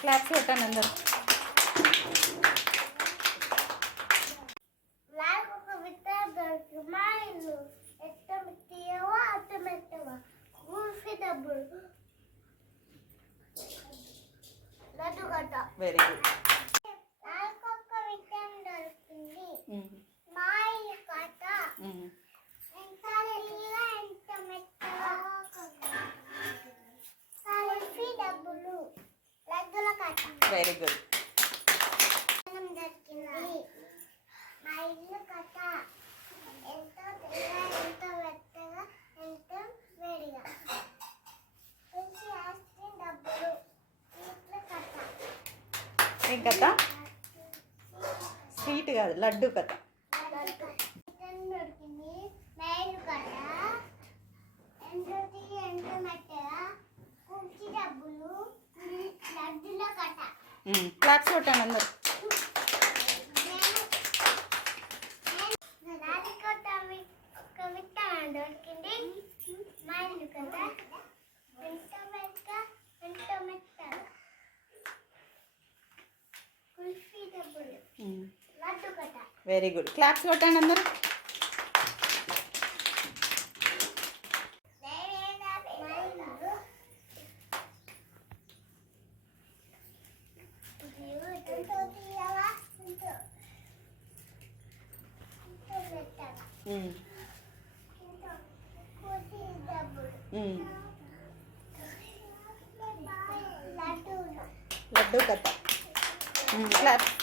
Claps కొట్టండి అందరు. Very good. Very good. ఏం కథ? స్వీట్ కాదు, లడ్డు కథ. క్లాప్స్ కొట్టాను అందరు. Very good. క్లాప్స్ కొట్టండి అందరు. లడ్డు కథ. క్లాప్స్.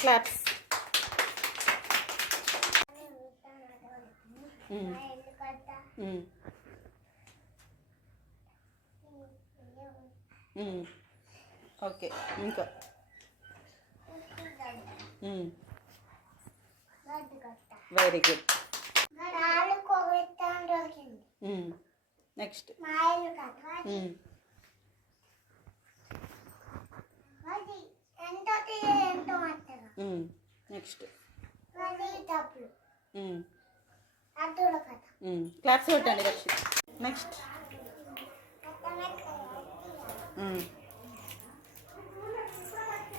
క్లాప్స్. ఓకే, ఇంకా very good. Next next claps కొట్టండి. నెక్స్ట్